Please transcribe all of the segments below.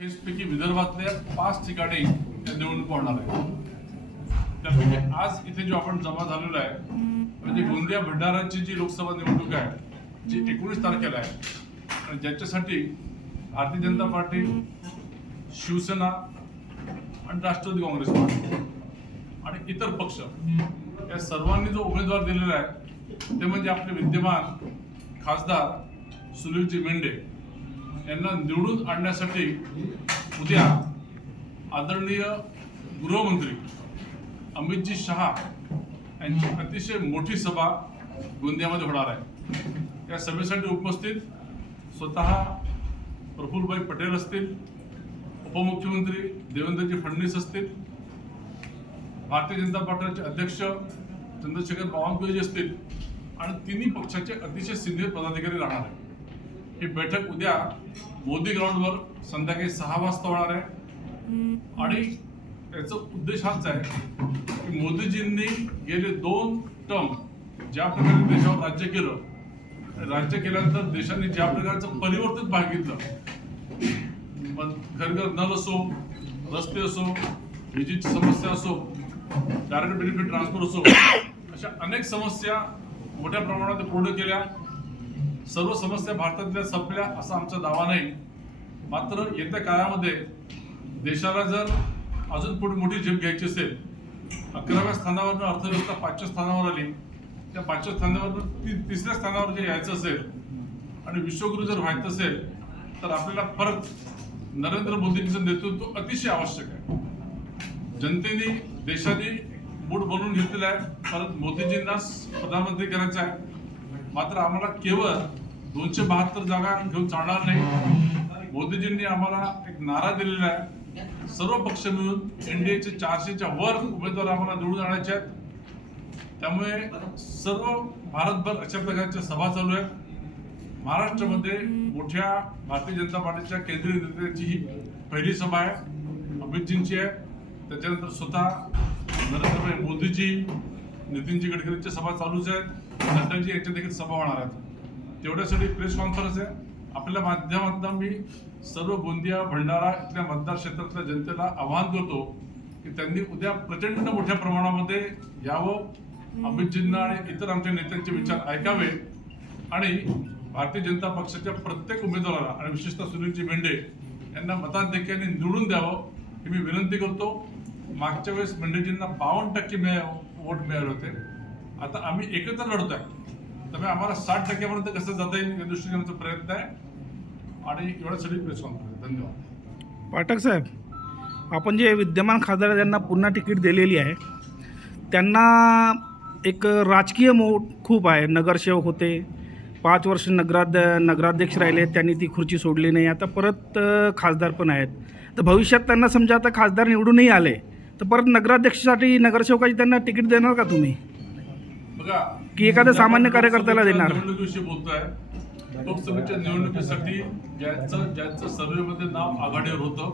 पैकी विदर्भातल्या 5 ठिकाणी त्या निवडणूक होणार आहे. त्यापैकी आज इथे जो आपण जमा झालेलो आहे म्हणजे गोंदिया भंडाराची जी लोकसभा निवडणूक आहे जी 19 तारखेला आहे आणि ज्याच्यासाठी भारतीय जनता पार्टी, शिवसेना आणि राष्ट्रवादी काँग्रेस पार्टी आणि इतर पक्ष या सर्वांनी जो उमेदवार दिलेला आहे ते म्हणजे आपले विद्यमान खासदार सुनीलजी मेंढे यांना निवडून आणण्यासाठी उद्या आदरणीय गृहमंत्री अमितजी शहा यांची अतिशय मोठी सभा गोंदियामध्ये होणार आहे. या सभेसाठी उपस्थित स्वतः प्रफुल्लभाई पटेल असतील, उपमुख्यमंत्री देवेंद्रजी फडणवीस असतील, भारतीय जनता पार्टीचे अध्यक्ष चंद्रशेखर बावनकुळे असतील आणि तिन्ही पक्षाचे अतिशय सिनियर पदाधिकारी राहणार आहेत. ही बैठक उद्या मोदी ग्राउंडवर संध्याकाळी 6 वाजता होणार आहे आणि याचा उद्देश हाच आहे की मोदीजींनी गेले 2 टर्म ज्या प्रकारे देशावर राज्य केल्यानंतर देशाने ज्या प्रकारचं परिवर्तन बघितलं, पण घर नल असो, रस्ते असो, विजेची समस्या असो, डायरेक्ट बेनिफिट ट्रान्सफर असो, अशा अनेक समस्या मोठ्या प्रमाणात पूर्ण केल्या. सर्व समस्या भारतातल्या संपल्या असा आमचा दावा नाही. मात्र येत्या काळामध्ये देशाला जर अजून पुढे मोठी झेप घ्यायची असेल, 11व्या स्थानावरून अर्थव्यवस्था 5व्या स्थानावर आली, त्या 5व्या स्थानावरून 3ऱ्या स्थानावर जे यायचं असेल आणि विश्वगुरु जर व्हायचं असेल तर आपल्याला परत नरेंद्र मोदींचं नेतृत्व अतिशय आवश्यक आहे. जनतेने देशाने मूड बनवून घेतलेला आहे, परत मोदीजींना प्रधानमंत्री करायचं आहे. मात्र आम्हाला केवळ 272 जागा घेऊन चालणार नाही. मोदीजींनी आम्हाला एक नारा दिलेला आहे, सर्व पक्ष मिळून एनडीएचे 400च्या वर उमेदवार आम्हाला निवडून आणायचे आहेत. त्यामुळे सर्व भारतभर अशा प्रकारच्या सभा चालू आहेत. महाराष्ट्रामध्ये मोठ्या भारतीय जनता पार्टीच्या केंद्रीय नेत्यांची ही पहिली सभा आहे, अमितजींची आहे. त्याच्यानंतर स्वतः नरेंद्र मोदीजी, नितीनजी गडकरींच्या सभा चालूच आहेत, नड्डाजी यांच्या देखील सभा होणार आहेत. तेवढ्यासाठी प्रेस कॉन्फरन्स आहे. आपल्या माध्यमातून मी सर्व गोंदिया भंडारा इथल्या मतदार क्षेत्रातल्या जनतेला आवाहन करतो की त्यांनी उद्या प्रचंड मोठ्या प्रमाणामध्ये यावं, अमितजींना आणि इतर आमच्या नेत्यांचे विचार ऐकावे आणि भारतीय जनता पक्षाच्या प्रत्येक उमेदवाराला आणि विशेषतः सुनीलजी मेंढे यांना मताधिक्याने निवडून द्यावं ही मी विनंती करतो. मागच्या वेळेस मेंढेजींना 52% वोट मिळाले होते. आता आम्ही एकत्र लढतोय, त्यामुळे आम्हाला 60% कसं जाता येईल या दृष्टीने आमचा प्रयत्न आहे आणि एवढ्यासाठी प्रेस कॉन्फरन्स. धन्यवाद. पाठक साहेब, आपण जे विद्यमान खासदार त्यांना पुन्हा तिकीट दिलेली आहे, त्यांना एक राजकीय मोह खूप आहे. नगरसेवक होते, 5 वर्ष नगराध्यक्ष राहिले, त्यांनी ती खुर्ची सोडली नाही. आता परत खासदार पण आहेत. तर भविष्यात त्यांना समजा आता खासदार निवडूनही आले तर परत नगराध्यक्षासाठी, नगरसेवकाची त्यांना तिकीट देणार का तुम्ही? बघा की एखाद्या सामान्य कार्यकर्त्याला देणार? निवडणुकीविषयी बोलतोय. लोकसभेच्या निवडणुकीसाठी ज्यांचं सर्व्हेमध्ये नाव आघाडीवर होतं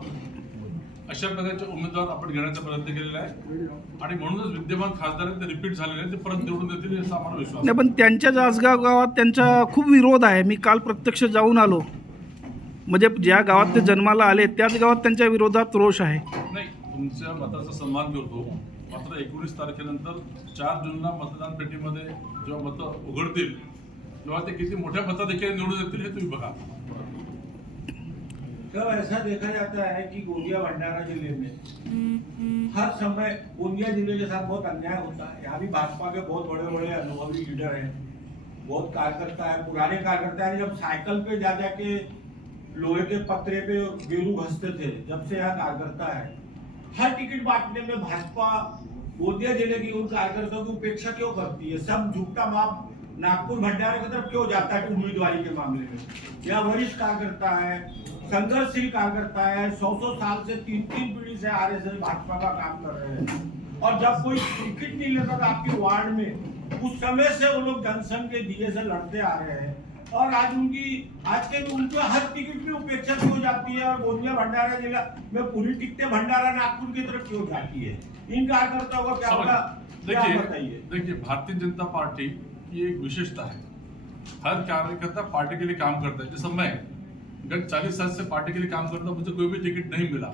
अशा प्रकारचे उमेदवार आपण घेण्याचा प्रयत्न केलेला आहे आणि म्हणूनच विद्यमान खासदार ते रिपीट झालेले आहेत, ते परत निवडून देतील याचा आम्हाला विश्वास नाही. पण त्यांच्या जासगाव गावात त्यांचा खूप विरोध आहे. मी काल प्रत्यक्ष जाऊन आलो. म्हणजे ज्या गावात ते जन्माला आले त्याच गावात त्यांच्या विरोधात रोष आहे. नाही, तुमच्या मताचा सन्मान करतो. मात्र 19 तारखेनंतर 4 जूनला मतदान पेटीमध्ये जेव्हा मतं उघडतील तेव्हा ते किती मोठ्या मताधिक्याने निवडून येतील हे तुम्ही बघा. तो ऐसा देखा जाता है कि गोंदिया भंडारा जिले में हर समय गोंदिया जिले के साथ बहुत अन्याय होता है. यहाँ भी भाजपा के बहुत बड़े बड़े अनुभवी लीडर हैं, बहुत कार्यकर्ता है, पुराने कार्यकर्ता है. जब साइकिल पे जा जाके लोहे के पत्रे पे गेरू घसते थे, जब से यहाँ कार्यकर्ता है. हर टिकट बांटने में भाजपा गोंदिया जिले की उन कार्यकर्ताओं की उपेक्षा क्यों करती है? सब झुकता माप नागपुर भंडारे की तरफ क्यों जाता है उम्मीदवारी के मामले में? यह वरिष्ठ कार्यकर्ता है, संघर्षशील कार्यकर्ता है, 100 साल से 3 पीढ़ी से आरएसएस भाजपा का काम कर रहे हैं. और जब कोई टिकट नहीं लेता था आपके वार्ड में, उस समय से वो लोग जनसंघ के दिए से लड़ते आ रहे हैं और आज के उनके हर टिकट में उपेक्षा क्यों जाती है और गोंदिया भंडारा जिला में पूरी टिकटें भंडारा नागपुर की तरफ क्यों जाती है? इन कार्यकर्ताओं का क्या होगा? देखिए भारतीय जनता पार्टी की एक विशेषता है, हर कार्यकर्ता पार्टी के लिए काम करता है. जैसे मैं गत 40 साल से पार्टी के लिए काम करता हूं, मुझे कोई भी टिकट नहीं मिला।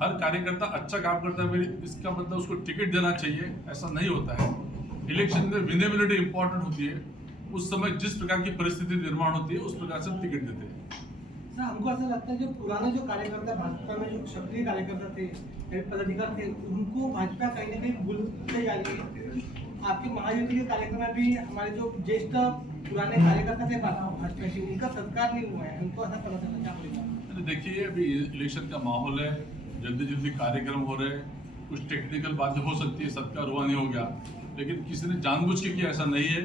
हर कार्यकर्ता अच्छा काम करता है, मेरी इसका मतलब उसको टिकट देना चाहिए, ऐसा नहीं होता है। इलेक्शन में विनेबिलिटी इंपॉर्टेंट होती है, उस समय जिस प्रकार की परिस्थिति निर्माण होती है उस प्रकार से टिकट देते हैं। सर, हमको ऐसा लगता है जो पुराने जो कार्यकर्ता भाजपा में जो सक्रिय कार्यकर्ता थे या पदाधिकारी थे, उनको भाजपा कहीं ना कहीं भूलते जा रही है। आपके महायुति के कार्यक्रम में भी हमारे जो ज्येष्ठ पुराने कार्यकर्ता थे भाजपा के, उनका सत्कार नहीं हुआ है, उनको ऐसा पता चला, क्या बोलेगा? देखिए, अभी इलेक्शन का माहौल है, जल्दी जल्दी कार्यक्रम हो रहे हैं, कुछ टेक्निकल बातें हो सकती है, सत्कार हुआ नहीं हो गया, लेकिन किसी ने जानबूझ के किया ऐसा नहीं है।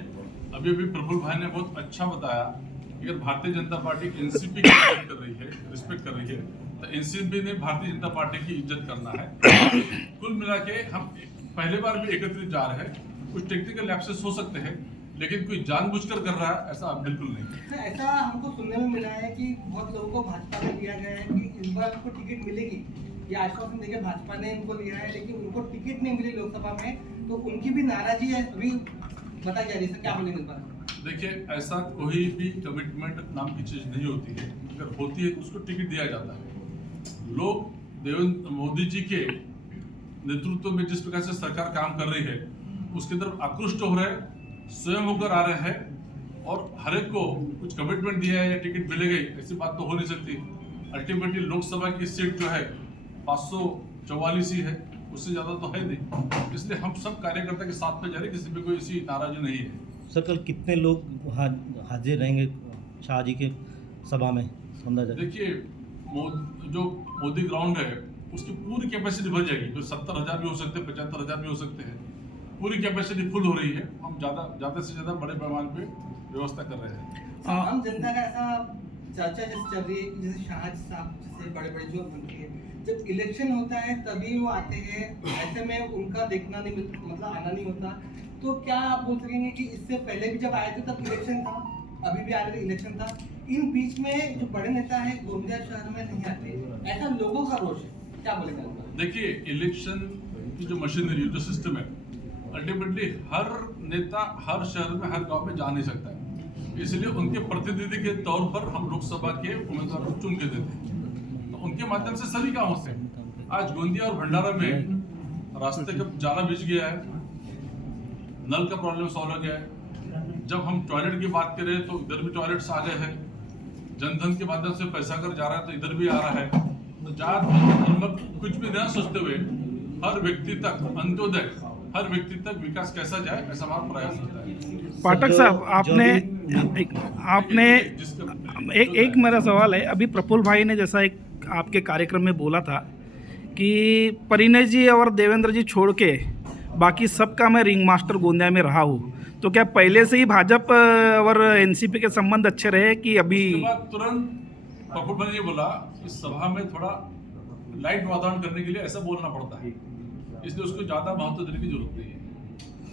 अभी प्रफुल्ल भाई ने बहुत अच्छा बताया कि अगर भारतीय जनता पार्टी एनसीपी की इज्जत कर रही है, रिस्पेक्ट कर रही है, तो एनसीपी ने भारतीय जनता पार्टी की इज्जत करना है। कुल मिला के हम पहले बार भी एकत्रित जा रहे हैं, कुछ टेक्निकल लैप्सेस हो सकते हैं, लेकिन कोई जानबूझकर कर रहा है ऐसा बिल्कुल नहीं। ऐसा हमको सुनने में मिला है कि बहुत लोगों को भाजपा में लिया गया है कि इस बार उनको टिकट मिलेगी, ये आश्वासन देके भाजपा ने इनको लिया है, लेकिन उनको टिकट नहीं मिली लोकसभा में, तो उनकी भी नाराजगी है अभी बताई जा रही है। क्या बोलेंगे इस बार? देखिए, ऐसा कोई भी कमिटमेंट नाम की चीज नहीं होती है, अगर होती है तो उसको टिकट दिया जाता है। लोग देवेंद्र मोदी जी के नेतृत्व में जिस प्रकार से सरकार काम कर रही है उसकी तरफ आकृष्ट हो रहे हैं, स्वयं होकर आ रहे हैं, और हर एक को कुछ कमिटमेंट दिया है या टिकट मिलेगी ऐसी बात तो हो नहीं सकती। अल्टीमेटली लोकसभा की सीट जो है 544 ही है, उससे ज्यादा तो है नहीं, इसलिए हम सब कार्यकर्ता के साथ में जा रहे, किसी में कोई ऐसी नाराजगी नहीं है। सर, कल कितने लोग हाजिर रहेंगे शाह जी के सभा में अंदाजा? देखिए, जो मोदी ग्राउंड है उसकी पूरी कैपेसिटी भर जाएगी, तो 70,000 भी हो सकते हैं, 75,000 भी हो सकते हैं, पूरी कैपेसिटी फुल हो रही है। हम ज़्यादा से ज़्यादा बड़े पैमाने पे व्यवस्था कर रहे हैं। आम जनता का ऐसा चर्चा जैसे चल रही है कि जैसे शाह साहब जैसे बड़े बड़े जो मंत्री है, जब इलेक्शन होता है तभी वो आते हैं, ऐसे में उनका देखना नहीं मतलब आना नहीं होता, तो क्या आप बोल सकेंगे कि इससे पहले भी जब आए थे तब इलेक्शन था, अभी भी आ रहे थे इलेक्शन था, इन बीच में जो बड़े नेता है गोंदिया शहर में नहीं आते, ऐसा लोगों का रोष है, क्या बोलेगा? देखिए, इलेक्शन की जो मशीनरी, जो सिस्टम है, अल्टीमेटली हर नेता हर शहर में, हर गांव में जा नहीं सकता है, इसलिए उनके प्रतिनिधि के तौर पर हम लोकसभा के उम्मीदवार को चुन के देते हैं, तो उनके माध्यम से सभी गाँव से। आज गोंदिया और भंडारा में रास्ते का जाला बिछ गया है, नल का प्रॉब्लम सॉल्व हो गया है। जब हम टॉयलेट की बात करें तो इधर भी टॉयलेट्स आ गए हैं, जनधन के माध्यम से पैसा कर जा रहा है तो इधर भी आ रहा है। तो जात धर्म कुछ भी न सोचते हुए हर व्यक्ति तक अंत्योदय, हर व्यक्ति तक विकास कैसा जाए, ऐसा हमारा प्रयास होता है। पाठक साहब, आपने एक मेरा सवाल है, अभी प्रफुल्ल भाई ने जैसा एक आपके कार्यक्रम में बोला था कि परिणय जी और देवेंद्र जी छोड़ के बाकी सबका मैं रिंग मास्टर गोंदिया में रहा हूँ, तो क्या पहले से ही भाजपा और एनसीपी के संबंध अच्छे रहे कि अभी? तुरंत प्रफुल्ल भाई ने बोला इस सभा में थोड़ा लाइट वातावरण करने के लिए ऐसा बोलना पड़ता है, इसलिए उसको ज्यादा महत्व देने की जरूरत नहीं है।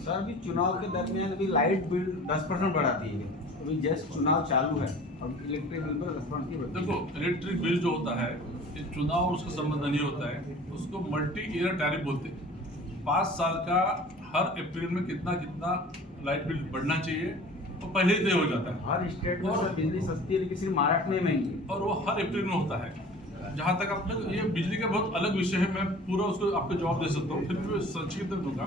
सर, अभी चुनाव के दरमियान अभी लाइट बिल 10% बढ़ा दी है, अभी जस्ट चुनाव चालू है, अब इलेक्ट्रिक बिल पर 10% की बढ़ी। देखो, इलेक्ट्रिक बिल जो होता है, ये चुनाव और उसका संबंध नहीं होता है, उसको मल्टी ईयर टैरिफ बोलते हैं। 5 साल का हर अप्रैल में कितना लाइट बिल बढ़ना चाहिए तो पहले ही तय हो जाता है। हर स्टेट में सर बिजली सस्ती है, लेकिन सिर्फ महाराष्ट्र में महंगी है, और वो हर अप्रैल में होता है। जहाँ तक आप लोग, ये बिजली का बहुत अलग विषय है, मैं पूरा उसको आपको जवाब दे सकता हूँ, फिर भी संक्षिप्त दूंगा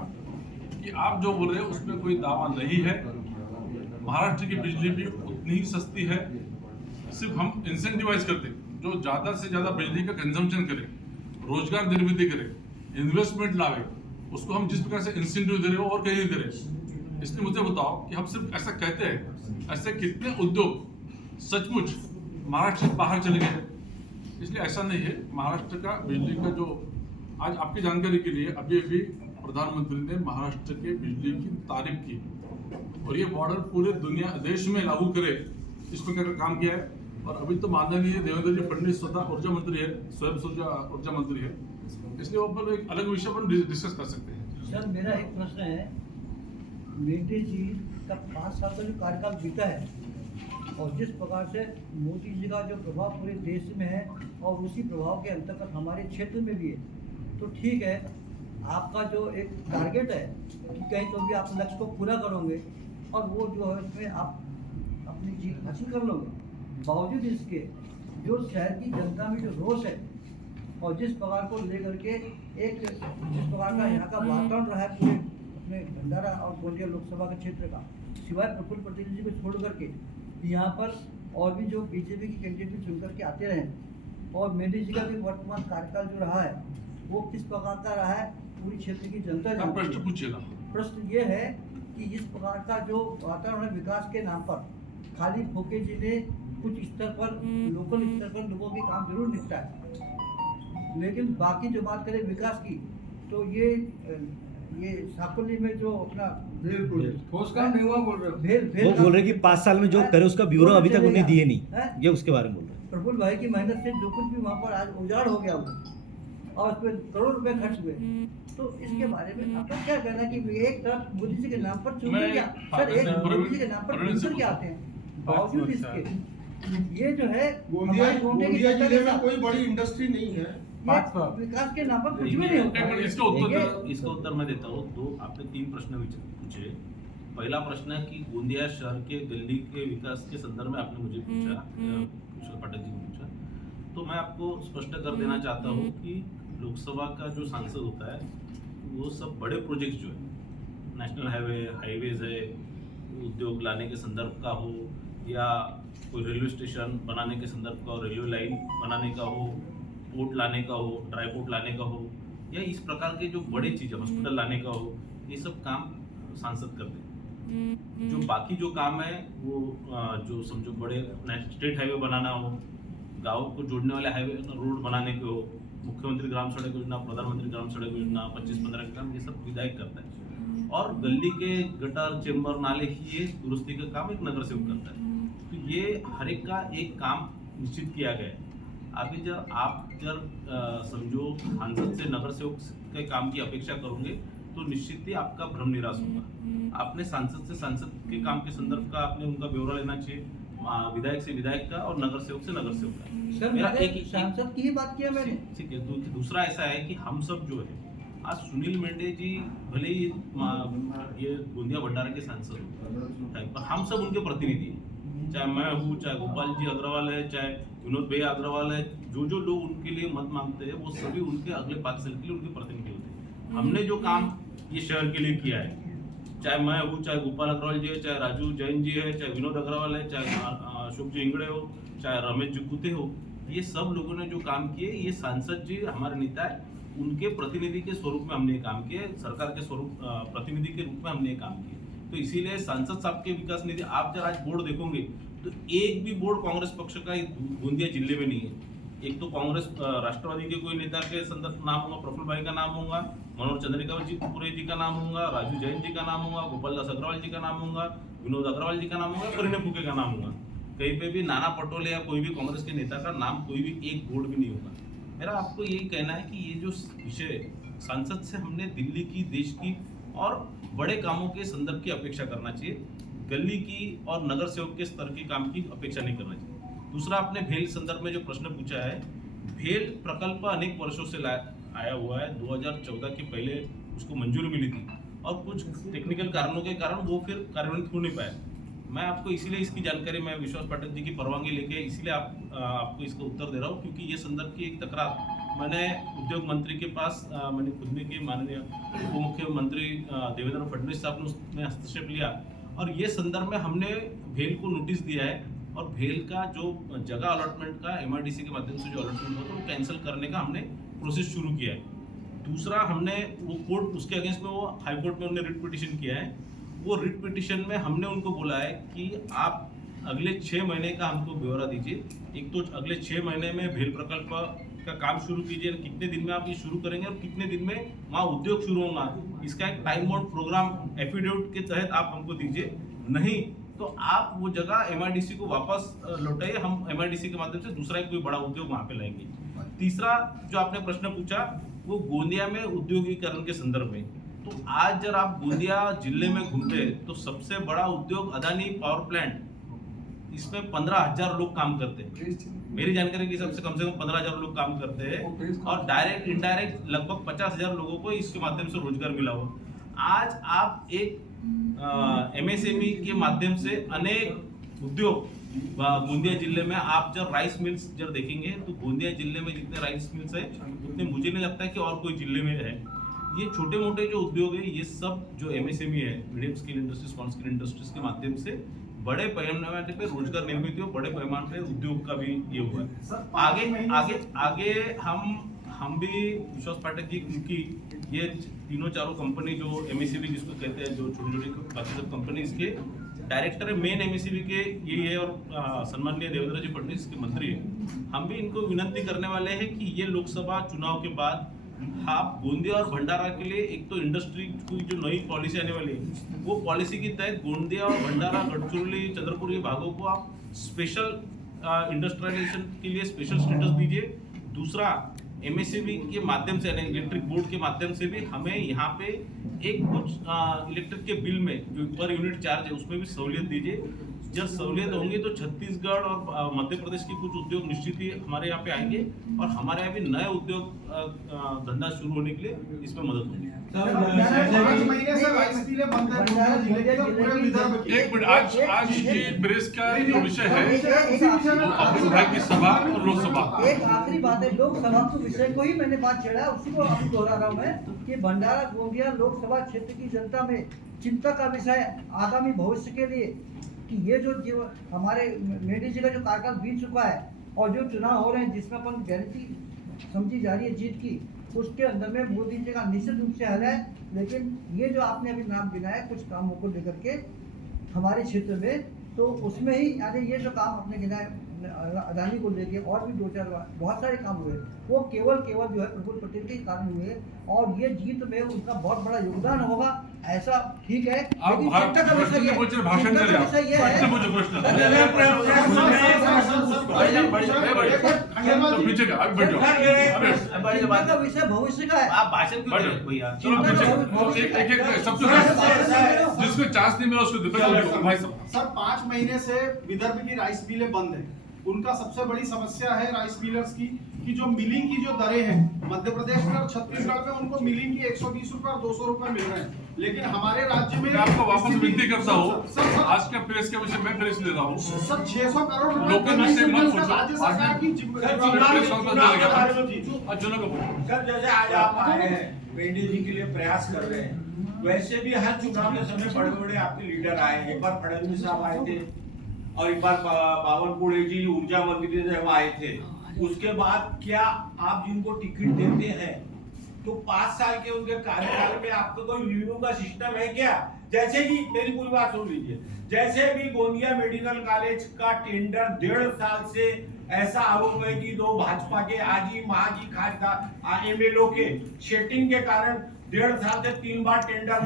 कि आप जो बोल रहे हैं उसमें कोई दावा नहीं है। महाराष्ट्र की बिजली भी उतनी ही सस्ती है, सिर्फ हम इंसेंटिवाइज करते, जो ज़्यादा से ज़्यादा बिजली का कंजम्पशन करे, रोजगार निर्मित करे, इन्वेस्टमेंट लावे, उसको हम जिस प्रकार से इंसेंटिव दे रहे हो और कहीं नहीं दे रहे। इसलिए मुझे बताओ कि हम सिर्फ ऐसा कहते हैं, ऐसे कितने उद्योग सचमुच महाराष्ट्र से बाहर चले गए? इसलिए ऐसा नहीं है। महाराष्ट्र का बिजली का जो, आज आपकी जानकारी के लिए अभी प्रधानमंत्री ने महाराष्ट्र के बिजली की तारीफ की, और ये मॉडल पूरे दुनिया देश में लागू करे इस प्रकार का काम किया है। और अभी तो माननीय देवेंद्र जी फडणवीस स्वतः ऊर्जा मंत्री है, स्वयं ऊर्जा मंत्री है, इसलिए ऊपर एक अलग विषय पर डिस्कस कर सकते हैं। सर, मेरा एक प्रश्न है, मेंढे जी का 5 साल का जो कार्यकाल बीता है और जिस प्रकार से मोदी जी का जो प्रभाव पूरे देश में है और उसी प्रभाव के अंतर्गत हमारे क्षेत्र में भी है, तो ठीक है, आपका जो एक टारगेट है कि कहीं तो भी आप लक्ष्य को पूरा करोगे और वो जो है उसमें आप अपनी जीत हासिल कर लोगे। बावजूद इसके जो शहर की जनता में जो रोष है और जिस प्रकार को लेकर के एक जिस प्रकार का यहाँ का वातावरण रहा है पूरे अपने भंडारा और गोंदिया लोकसभा के क्षेत्र का, सिवाय प्रफुल्ल पटेल जी को छोड़ करके यहाँ पर और भी जो बीजेपी की कैंडिडेट भी चुन करके आते रहे और मोदी जी का भी वर्तमान कार्यकाल जो रहा है वो किस प्रकार का रहा है पूरी क्षेत्र की जनता आप जानती प्रश्न है। पूछिएगा। प्रश्न ये है कि इस प्रकार का जो वातावरण है विकास के नाम पर खाली फोके जी ने कुछ स्तर पर लोकल स्तर पर लोगों के काम जरूर निपटाए, लेकिन बाकी जो बात करें विकास की तो ये साकोली में जो अपना ठोस काम नहीं हुआ बोल रहे हो। वो बोल रहे कि 5 साल में जो करे उसका ब्यूरो अभी तक उन्हें दिए नहीं, हैं? ये उसके बारे में बोल रहे हैं। प्रफुल्ल भाई की मेहनत से जो कुछ भी वहाँ पर आज उजाड़ हो गया हुआ और उस पर करोड़ रुपए खर्च हुए, तो इसके बारे में आपका क्या कहना है कि एक तरफ मोदी जी के नाम पर चुनकर क्या सर एक मोदी जी के नाम पर चुनकर क्या आते हैं, बावजूद इसके ये जो है हमारे गोंदिया की जनता के साथ कोई बड़ी इंडस्ट्री नहीं है। ये विकास के नाम पर कुछ भी नहीं होता एक मिनट, इसका उत्तर ये- दो। इसका उत्तर मैं देता हूँ। आपने 3 प्रश्न पूछे। पहला प्रश्न है कि गोंदिया शहर के गली के विकास के संदर्भ में आपने मुझे पूछा, कुशल पाठक जी ने पूछा, तो मैं आपको स्पष्ट कर देना चाहता हूँ कि लोकसभा का जो सांसद होता है वो सब बड़े प्रोजेक्ट जो है नेशनल हाईवेज है, उद्योग लाने के संदर्भ का हो या कोई रेलवे स्टेशन बनाने के संदर्भ का हो, रेलवे लाइन बनाने का हो, पोर्ट लाने का हो, ड्राई पोर्ट लाने का हो, या इस प्रकार के जो बड़ी चीज़ें हॉस्पिटल लाने का हो, ये सब काम सांसद करते हैं। जो बाकी जो काम है वो जो समझो बड़े स्टेट हाईवे बनाना हो, गाँव को जोड़ने वाले हाईवे रोड बनाने के हो, मुख्यमंत्री ग्राम सड़क योजना, प्रधानमंत्री ग्राम सड़क योजना, 25-15 का काम, ये सब विधायक करता है। और गली के गटर, चेंबर, नाले की ये दुरुस्ती का काम एक नगर सेवक करता है। तो ये हर एक का एक काम निश्चित किया गया है। अभी जब आप समझो सांसद से नगर सेवक के काम की अपेक्षा करोगे तो निश्चित ही आपका भ्रम निराश होगा। आपने सांसद से सांसद के काम के संदर्भ का आपने उनका ब्यौरा लेना चाहिए, विधायक से विधायक का और नगर सेवक से नगर सेवक का। सर मेरा मैंने एक सांसद की ही बात किया मैंने। ठीक है, दूसरा ऐसा है कि हम सब जो है आज सुनील मेंढे जी भले ही ये गोंदिया भंडारा के सांसद हो, पर हम सब उनके प्रतिनिधि हैं। चाहे मैं हूँ, चाहे गोपाल जी अग्रवाल है, चाहे विनोद भैया अग्रवाल है, जो लोग उनके लिए मत मांगते हैं वो सभी उनके अगले 5 साल के लिए उनके प्रतिनिधि होते हैं। हमने जो काम ये शहर के लिए किया है, चाहे मैं हूँ, चाहे गोपाल अग्रवाल जी है, चाहे राजू जैन जी है, चाहे विनोद अग्रवाल है, चाहे अशोक जी इंगड़े हो, चाहे रमेश जी कुते हो, ये सब लोगों ने जो काम किए, ये सांसद जी हमारे नेता है, उनके प्रतिनिधि के स्वरूप में हमने काम किए, सरकार के स्वरूप प्रतिनिधि के रूप में हमने काम किए। तो इसीलिए सांसद साहब के विकास निधि आप जब आज बोर्ड देखोगे तो एक भी बोर्ड कांग्रेस पक्ष का गोंदिया जिले में नहीं है। एक तो कांग्रेस राष्ट्रवादी के कोई नेता के संदर्भ नाम होगा, प्रफुल्ल भाई का नाम होगा, मनोहर चंद्रिका जी पुरे जी का नाम होगा, राजू जैन जी का नाम होगा, गोपाल दास अग्रवाल जी का नाम होगा, विनोद अग्रवाल जी का नाम होगा, करीना फूके का नाम होगा। कहीं पे भी नाना पटोले या कोई भी कांग्रेस के नेता का नाम कोई भी एक बोर्ड भी नहीं होगा। मेरा आपको यही कहना है कि ये जो विषय सांसद से हमने दिल्ली की, देश की और बड़े कामों के संदर्भ की अपेक्षा करना चाहिए, गली की और नगर सेवक के स्तर के काम की अपेक्षा नहीं करना चाहिए। दूसरा, आपने भेल संदर्भ में जो प्रश्न पूछा है, भेल प्रकल्प अनेक वर्षों से आया हुआ है। 2014 के पहले उसको मंजूरी मिली थी और कुछ टेक्निकल कारणों के कारण वो फिर कार्यान्वित हो नहीं पाया। मैं आपको इसीलिए इसकी जानकारी मैं विश्वास पाठक जी की परवानगी लेके इसीलिए आपको इसका उत्तर दे रहा हूँ, क्योंकि ये संदर्भ की एक तकरार मैंने उद्योग मंत्री के पास मैंने खुद में की, माननीय उप मुख्यमंत्री देवेंद्र फडणवीस साहब ने उसमें हस्तक्षेप लिया और ये संदर्भ में हमने भेल को नोटिस दिया है और भेल का जो जगह अलॉटमेंट का MRDC के माध्यम से जो अलॉटमेंट होता है वो कैंसिल करने का हमने प्रोसेस शुरू किया है। दूसरा, हमने वो कोर्ट उसके अगेंस्ट में वो हाई कोर्ट में हमने रिट पिटिशन किया है। वो रिट पिटिशन में हमने उनको बोला है कि आप अगले 6 महीने का हमको ब्यौरा दीजिए। एक तो अगले 6 महीने में भेल प्रकल्प का काम शुरू कीजिए, कितने दिन में आप ये शुरू करेंगे और कितने दिन में वहाँ उद्योग शुरू होगा, इसका एक टाइम बाउंड प्रोग्राम एफिडेविट के तहत आप हमको दीजिए। नहीं तो आप वो जगह MRDC को वापस लौटाइए, हम MRDC के माध्यम से दूसरा कोई बड़ा उद्योग वहाँ पे लाएंगे। तीसरा जो आपने प्रश्न पूछा वो गोंदिया में उद्योगीकरण के संदर्भ में, तो आज जब आप गोंदिया जिले में घूमते तो सबसे बड़ा उद्योग अदानी पावर प्लांट, इसमें 15,000 लोग काम करते हैं। मेरी जानकारी के हिसाब से कम 15,000 लोग काम करते हैं और डायरेक्ट इनडायरेक्ट लगभग 50,000 लोगों को इसके माध्यम से रोजगार मिला हुआ। आज आप एक MSME के माध्यम से अनेक उद्योग गोंदिया जिले में आप जब राइस मिल्स जब देखेंगे तो गोंदिया जिले में जितने राइस मिल्स है उतने मुझे नहीं लगता है कि और कोई जिले में है। ये छोटे मोटे जो उद्योग है ये सब जो एमएसएमई है, medium scale industries, small scale industries के माध्यम से बड़े पैमाने पे रोजगार निर्मित हो, बड़े पैमाने पे उद्योग का भी ये हुआ है। आगे आगे आगे हम भी विश्वास पाठक जी, क्योंकि ये तीनों चारों कंपनी जो एमएसएमई जिसको कहते हैं, जो छोटी छोटी बाकी सब कंपनी इसके डायरेक्टर है मेन एमएसएमई के यही है, और सम्माननीय देवेंद्र जी फडणवीस के मंत्री है। हम भी इनको विनती करने वाले हैं कि ये लोकसभा चुनाव के बाद आप गोंदिया और भंडारा के लिए एक तो इंडस्ट्री की जो नई पॉलिसी आने वाली है वो पॉलिसी के तहत गोंदिया और भंडारा, गढ़चिरौली, चंद्रपुर ये भागों को आप स्पेशल इंडस्ट्रियलाइजेशन के लिए स्पेशल स्टेटस दीजिए। दूसरा, एमएसएमई के माध्यम से, इलेक्ट्रिक बोर्ड के माध्यम से भी हमें यहाँ पे एक कुछ इलेक्ट्रिक के बिल में जो पर यूनिट चार्ज है उसमें भी सहूलियत दीजिए। जब सहूलियत होंगी तो छत्तीसगढ़ और मध्य प्रदेश के कुछ उद्योग निश्चित ही हमारे यहाँ पे आएंगे और हमारे यहाँ भी नए उद्योग धंधा शुरू होने के लिए इसमें मदद होगी। एक मिनट, आज की प्रेस का जो विषय है वो अमित भाई की सभा और लोकसभा। एक आखिरी बात है, लोकसभा के विषय को ही मैंने बात छेड़ा, उसी को अभी दोहरा रहा हूँ मैं कि भंडारा गोंदिया लोकसभा क्षेत्र की जनता में चिंता का विषय आगामी भविष्य के लिए कि ये जो हमारे मेडी जी का जो कार्यकाल बीत चुका है और जो चुनाव हो रहे हैं जिसमें अपन गारंटी समझी जा रही है जीत की, उसके अंदर में मोदी जी का निश्चित रूप से हल है। लेकिन ये जो आपने अभी नाम गिनाया कुछ कामों को लेकर के हमारे क्षेत्र में, तो उसमें ही यानी ये जो काम आपने गिनाए अदानी को लेके और भी 2-4 बहुत सारे काम हुए, वो केवल जो है प्रफुल्ल पटेल के कारण हुए और ये जीत में उनका बहुत बड़ा योगदान होगा, ऐसा ठीक है। लेकिन चिंता का विषय ये भविष्य का है। आप भाषण क्यों दे रहे हो भैया? जिसको चांस नहीं मिला उसको भाई साहब। सर 5 महीने से विदर्भ की राइस मिलें बंद है। उनका सबसे बड़ी समस्या है राइस मिलर्स की कि जो मिलिंग की जो दरें हैं मध्य प्रदेश में और छत्तीसगढ़ में उनको मिलिंग की 120 रुपए और 200 रुपए मिल रहे हैं, लेकिन हमारे राज्य में मैं आपको वापस विनती करता हूँ, आज का प्रेस के विषय मैं प्रेस ले रहा हूँ सर 600 करोड़ लोकल विषय मत सोचो। राज्य सरकार की सर जैसे आज आप आए हैं मेडी जी के लिए प्रयास कर रहे हैं, वैसे भी हर चुनाव के समय बड़े बड़े आपके लीडर आए, एक बार फडणवीस साहब आए थे और एक बार बावनकुळे जी ऊर्जा मंत्री जब आए थे। उसके बाद क्या आप जिनको टिकट देते हैं तो 5 साल के उनके कार्यकाल में आपको कोई रिव्यू का सिस्टम है क्या? जैसे कि मेरी पूरी बात सुन लीजिए, जैसे भी गोंदिया मेडिकल कॉलेज का टेंडर 1.5 साल से ऐसा आरोप है कि 2 भाजपा के आजी महाजी खासदार एमएलओ के सेटिंग के कारण 1.5 साल से 3 बार टेंडर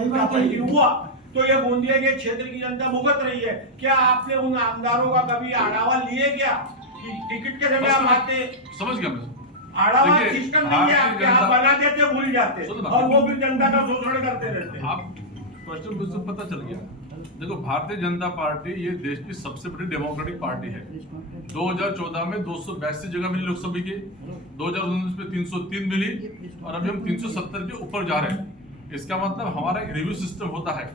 हुआ, तो ये गोंदिया के क्षेत्र की जनता भुगत रही है। क्या आपने उन आमदारों का कभी आढ़ावा लिए क्या कि टिकट के समय आप आते? समझ गया मैं। आढ़ावा सिस्टम नहीं है आपके, आप बना देते भूल जाते और वो भी जनता का शोषण करते रहते। आप क्वेश्चन मुझे पता चल गया। देखो, भारतीय जनता पार्टी ये देश की सबसे बड़ी डेमोक्रेटिक पार्टी है। 2014 में 282 जगह मिली लोकसभा की, 2019 में 303 मिली और अभी हम 370 के ऊपर जा रहे हैं। इसका मतलब हमारा एक रिव्यू सिस्टम होता है,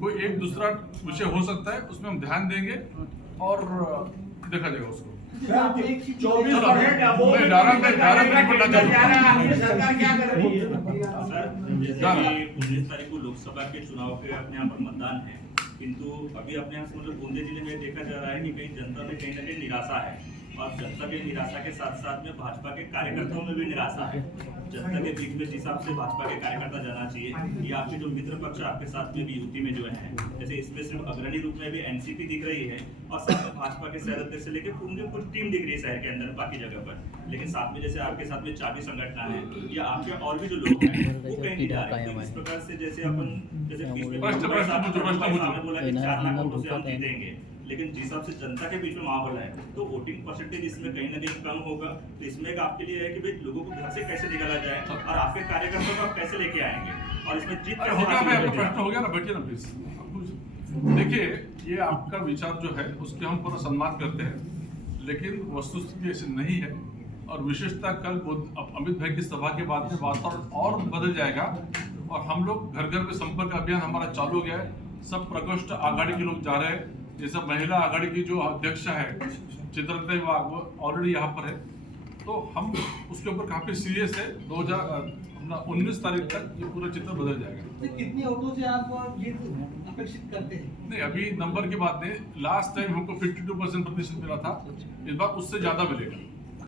कोई एक दूसरा विषय हो सकता है उसमें हम ध्यान देंगे और देखा जाएगा उसको। 24% क्या कर रही है? 19 तारीख को लोकसभा के चुनाव के अपने यहाँ पर मतदान है, किंतु अभी अपने यहाँ से मतलब गोंदिया जिले में देखा जा रहा है कि कहीं जनता में कहीं ना कहीं निराशा है और जनता की निराशा के साथ साथ में भाजपा के कार्यकर्ताओं में भी निराशा है। जनता के बीच में जिस हिसाब से भाजपा के कार्यकर्ता जाना चाहिए, ये आपके जो मित्र पक्ष आपके साथ में भी यूपी में जो है, जैसे इसमें सिर्फ अग्रणी रूप में भी एनसीपी दिख रही है और साथ में भाजपा के शहर अध्यक्ष से लेकर पूरी कुछ टीम दिख रही है शहर के अंदर बाकी जगह पर, लेकिन साथ में जैसे आपके साथ में चाबी संगठन है या आपके और भी जो लोग हैं वो कहीं नहीं जा रहे। तो इस प्रकार से जैसे अपन जैसे बोला कि 4 लाख वोटों से हम जीतेंगे, लेकिन जिस हिसाब से जनता के बीच में माहौल है तो वोटिंग परसेंटेज इसमें कहीं ना कहीं कम होगा। तो इसमें एक आपके लिए है कि भाई लोगों को घर से कैसे निकाला जाए और आपके कार्यकर्ताओं को आप कैसे लेके आएंगे और इसमें जीत कैसे प्रश्न हो गया ना, बैठिए ना प्लीज। देखिए, ये आपका विचार जो है उसके हम पूरा सम्मान करते हैं, लेकिन वस्तुस्थिति ऐसी नहीं है और विशेषता कल अमित भाई की सभा के बाद में वातावरण और बदल जाएगा और हम लोग घर घर में संपर्क अभियान हमारा चालू हो गया है। सब प्रकोष्ठ आघाड़ी के लोग जा रहे हैं जैसा महिला आघाड़ी की जो अध्यक्ष है चित्रता वाघ वो ऑलरेडी यहाँ पर है, तो हम उसके ऊपर काफी सीरियस है। 2019 तारीख तक ये पूरा चित्र बदल जाएगा। तो कितने वोटों से आप जीत अपेक्षित करते हैं? नहीं, अभी नंबर की बात नहीं, लास्ट टाइम हमको 52% प्रतिशत मिला था, इस बार उससे ज्यादा मिलेगा।